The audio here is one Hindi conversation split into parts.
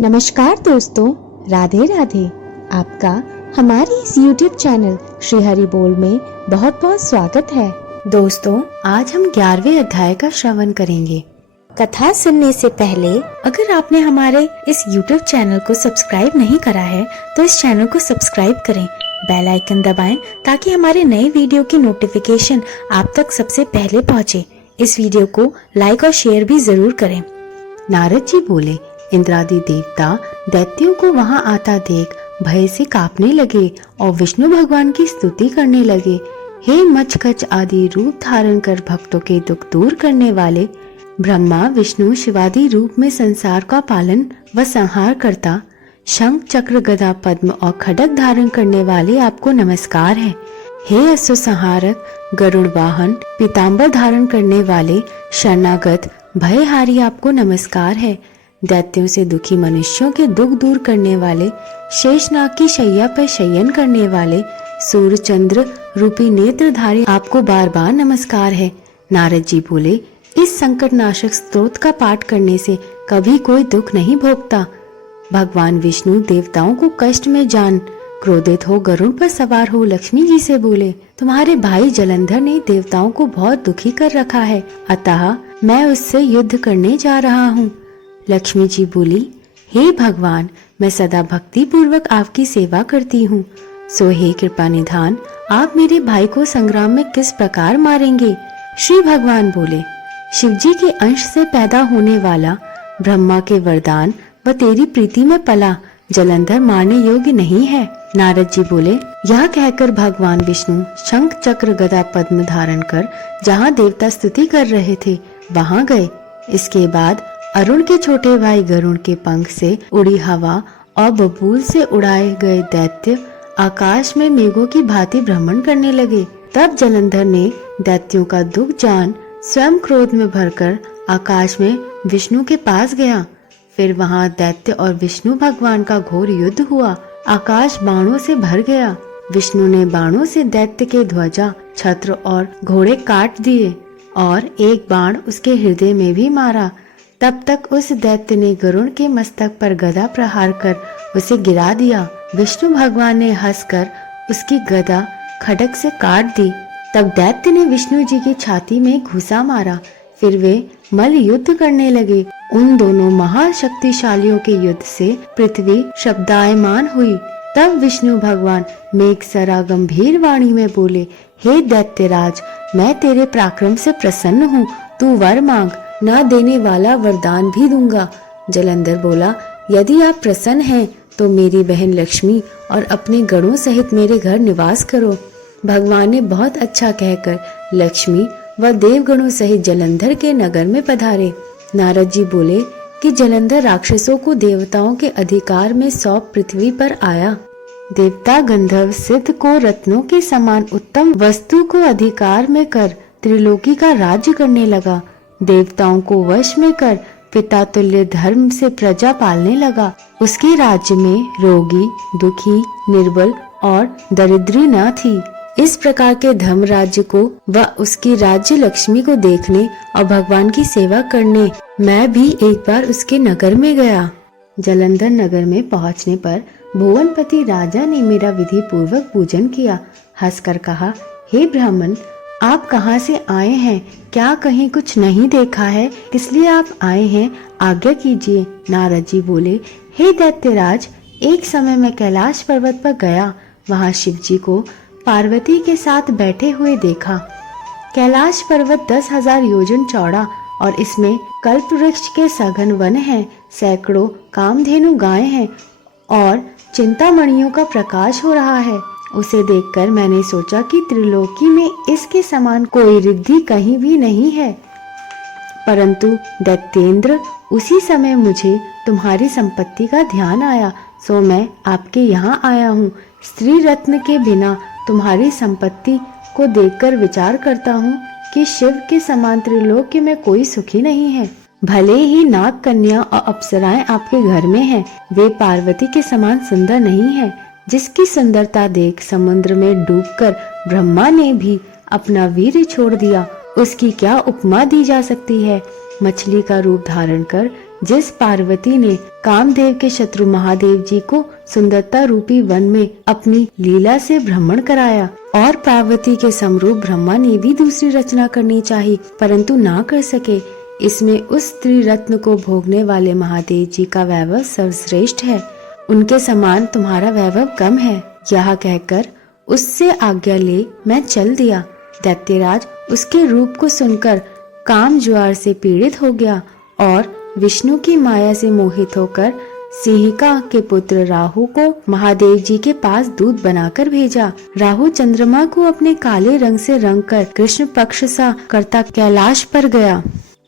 नमस्कार दोस्तों, राधे राधे। आपका हमारे इस YouTube चैनल श्री हरि बोल में बहुत बहुत स्वागत है। दोस्तों, आज हम 11वें अध्याय का श्रवण करेंगे। कथा सुनने से पहले अगर आपने हमारे इस YouTube चैनल को सब्सक्राइब नहीं करा है तो इस चैनल को सब्सक्राइब करें, बेल आइकन दबाएं ताकि हमारे नए वीडियो की नोटिफिकेशन आप तक सबसे पहले पहुंचे। इस वीडियो को लाइक और शेयर भी जरूर करें। नारद जी बोले, इंद्रादि देवता दैत्यों को वहां आता देख भय से कांपने लगे और विष्णु भगवान की स्तुति करने लगे। हे मचकच आदि रूप धारण कर भक्तों के दुख दूर करने वाले, ब्रह्मा विष्णु शिवादि रूप में संसार का पालन व संहार करता, शंख चक्र गदा पद्म और खड्ग धारण करने वाले आपको नमस्कार है। हे असुर संहारक, गरुड़ वाहन, पीतांबर धारण करने वाले, शरणागत भयहारी आपको नमस्कार है। दैत्यों से दुखी मनुष्यों के दुख दूर करने वाले, शेषनाग की शैया पर शयन करने वाले, सूर्य चंद्र रूपी नेत्रधारी आपको बार बार नमस्कार है। नारद जी बोले, इस संकट नाशक स्तोत्र का पाठ करने से कभी कोई दुख नहीं भोगता। भगवान विष्णु देवताओं को कष्ट में जान क्रोधित हो गरुड़ पर सवार हो लक्ष्मी जी से बोले, तुम्हारे भाई जलंधर ने देवताओं को बहुत दुखी कर रखा है, अतः मैं उससे युद्ध करने जा रहा हूँ। लक्ष्मी जी बोली, हे भगवान, मैं सदा भक्ति पूर्वक आपकी सेवा करती हूँ, सो हे कृपा निधान, आप मेरे भाई को संग्राम में किस प्रकार मारेंगे? श्री भगवान बोले, शिव जी के अंश से पैदा होने वाला, ब्रह्मा के वरदान व तेरी प्रीति में पला जलंधर मारने योग्य नहीं है। नारद जी बोले, यह कहकर भगवान विष्णु शंख चक्र गदा पद्म धारण कर जहाँ देवता स्तुति कर रहे थे वहाँ गए। इसके बाद अरुण के छोटे भाई गरुड़ के पंख से उड़ी हवा और बबूल से उड़ाए गए दैत्य आकाश में मेघों की भांति भ्रमण करने लगे। तब जलंधर ने दैत्यों का दुख जान स्वयं क्रोध में भरकर आकाश में विष्णु के पास गया। फिर वहां दैत्य और विष्णु भगवान का घोर युद्ध हुआ। आकाश बाणों से भर गया। विष्णु ने बाणों से दैत्य के ध्वजा, छत्र और घोड़े काट दिए और एक बाण उसके हृदय में भी मारा। तब तक उस दैत्य ने गरुड़ के मस्तक पर गदा प्रहार कर उसे गिरा दिया। विष्णु भगवान ने हंसकर उसकी गदा खड्ग से काट दी। तब दैत्य ने विष्णु जी की छाती में घुसा मारा। फिर वे मल्ल युद्ध करने लगे। उन दोनों महाशक्तिशालियों के युद्ध से पृथ्वी शब्दायमान हुई। तब विष्णु भगवान मेघसरा गंभीर वाणी में बोले, हे दैत्यराज, मैं तेरे पराक्रम से प्रसन्न हूँ, तू वर मांग, न देने वाला वरदान भी दूंगा। जलंधर बोला, यदि आप प्रसन्न हैं तो मेरी बहन लक्ष्मी और अपने गणों सहित मेरे घर निवास करो। भगवान ने बहुत अच्छा कहकर लक्ष्मी व देवगणों सहित जलंधर के नगर में पधारे। नारद जी बोले कि जलंधर राक्षसों को देवताओं के अधिकार में सौंप पृथ्वी पर आया। देवता गंधर्व सिद्ध को रत्नों के समान उत्तम वस्तु को अधिकार में कर त्रिलोकी का राज्य करने लगा। देवताओं को वश में कर पिता तुल्य धर्म से प्रजा पालने लगा। उसके राज्य में रोगी, दुखी, निर्बल और दरिद्री न थी। इस प्रकार के धर्म राज्य को व उसकी राज्य लक्ष्मी को देखने और भगवान की सेवा करने मैं भी एक बार उसके नगर में गया। जलंधर नगर में पहुंचने पर भुवनपति राजा ने मेरा विधि पूर्वक पूजन किया। हंसकर कहा, हे ब्राह्मण, आप कहाँ से आए हैं? क्या कहीं कुछ नहीं देखा है, इसलिए आप आए हैं? आज्ञा कीजिए। नारद जी बोले, हे दैत्यराज, एक समय मैं कैलाश पर्वत पर गया। वहाँ शिव जी को पार्वती के साथ बैठे हुए देखा। कैलाश पर्वत 10,000 योजन चौड़ा और इसमें कल्प वृक्ष के सघन वन हैं, सैकड़ों कामधेनु गायें हैं और चिंतामणियों का प्रकाश हो रहा है। उसे देखकर मैंने सोचा कि त्रिलोकी में इसके समान कोई रिद्धि कहीं भी नहीं है। परंतु दैत्येंद्र, उसी समय मुझे तुम्हारी संपत्ति का ध्यान आया, सो मैं आपके यहाँ आया हूँ। स्त्री रत्न के बिना तुम्हारी संपत्ति को देखकर विचार करता हूँ कि शिव के समान त्रिलोकी में कोई सुखी नहीं है। भले ही नाग कन्या और अप्सराएं आपके घर में हैं, वे पार्वती के समान सुंदर नहीं है। जिसकी सुंदरता देख समुद्र में डूबकर ब्रह्मा ने भी अपना वीर छोड़ दिया, उसकी क्या उपमा दी जा सकती है। मछली का रूप धारण कर जिस पार्वती ने कामदेव के शत्रु महादेव जी को सुंदरता रूपी वन में अपनी लीला से भ्रमण कराया, और पार्वती के समरूप ब्रह्मा ने भी दूसरी रचना करनी चाहिए परंतु ना कर सके। इसमें उस स्त्री रत्न को भोगने वाले महादेव जी का वैभव सर्वश्रेष्ठ है, उनके समान तुम्हारा वैभव कम है। यह कहकर उससे आज्ञा ले मैं चल दिया। दैत्यराज उसके रूप को सुनकर काम ज्वार से पीड़ित हो गया और विष्णु की माया से मोहित होकर सिंहिका के पुत्र राहु को महादेव जी के पास दूत बनाकर भेजा। राहु चंद्रमा को अपने काले रंग से रंग कर कृष्ण पक्ष सा करता कैलाश पर गया।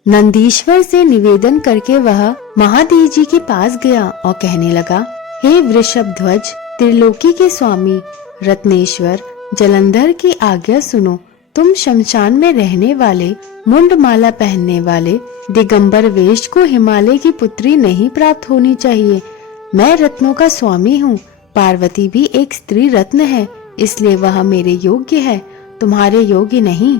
नंदीश्वर से निवेदन करके वह महादेव जी के पास गया और कहने लगा, हे वृषभ ध्वज, त्रिलोकी के स्वामी रत्नेश्वर, जलंधर की आज्ञा सुनो। तुम शमशान में रहने वाले, मुंड माला पहनने वाले दिगंबर वेश को हिमालय की पुत्री नहीं प्राप्त होनी चाहिए। मैं रत्नों का स्वामी हूँ, पार्वती भी एक स्त्री रत्न है, इसलिए वह मेरे योग्य है, तुम्हारे योग्य नहीं।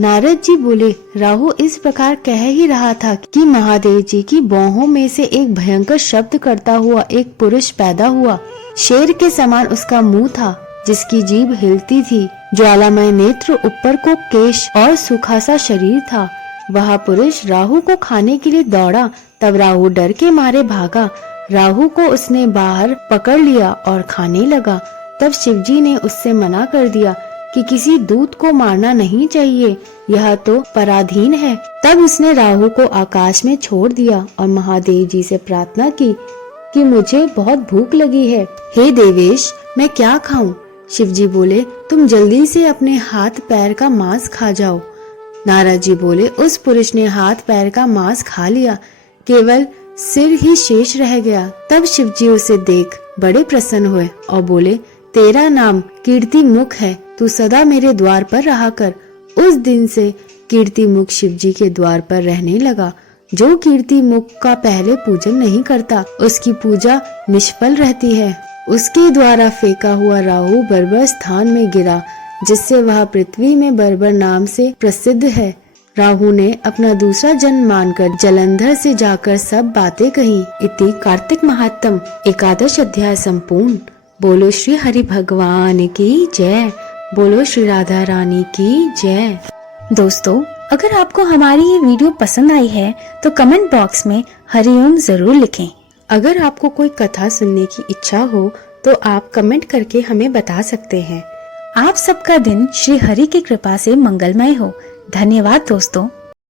नारद जी बोले, राहु इस प्रकार कह ही रहा था कि महादेव जी की बाहों में से एक भयंकर शब्द करता हुआ एक पुरुष पैदा हुआ। शेर के समान उसका मुंह था, जिसकी जीभ हिलती थी, ज्वालामय नेत्र, ऊपर को केश और सूखा सा शरीर था। वह पुरुष राहु को खाने के लिए दौड़ा, तब राहु डर के मारे भागा। राहु को उसने बाहर पकड़ लिया और खाने लगा। तब शिवजी ने उससे मना कर दिया कि किसी दूत को मारना नहीं चाहिए, यह तो पराधीन है। तब उसने राहु को आकाश में छोड़ दिया और महादेव जी से प्रार्थना की कि मुझे बहुत भूख लगी है, हे देवेश मैं क्या खाऊं? शिवजी बोले, तुम जल्दी से अपने हाथ पैर का मांस खा जाओ। नारद जी बोले, उस पुरुष ने हाथ पैर का मांस खा लिया, केवल सिर ही शेष रह गया। तब शिवजी उसे देख बड़े प्रसन्न हुए और बोले, तेरा नाम कीर्ति मुख है, तू सदा मेरे द्वार पर रहा कर। उस दिन से कीर्ति मुख शिवजी के द्वार पर रहने लगा। जो कीर्ति मुख का पहले पूजन नहीं करता, उसकी पूजा निष्फल रहती है। उसके द्वारा फेंका हुआ राहु बर्बर स्थान में गिरा, जिससे वह पृथ्वी में बर्बर नाम से प्रसिद्ध है। राहु ने अपना दूसरा जन्म मानकर जलंधर से जाकर सब बातें कही। इति कार्तिक महात्म 11 अध्याय संपूर्ण। बोलो श्री हरि भगवान की जय। बोलो श्री राधा रानी की जय। दोस्तों, अगर आपको हमारी ये वीडियो पसंद आई है तो कमेंट बॉक्स में हरिओम जरूर लिखें। अगर आपको कोई कथा सुनने की इच्छा हो तो आप कमेंट करके हमें बता सकते हैं। आप सबका दिन श्री हरि की कृपा से मंगलमय हो। धन्यवाद दोस्तों।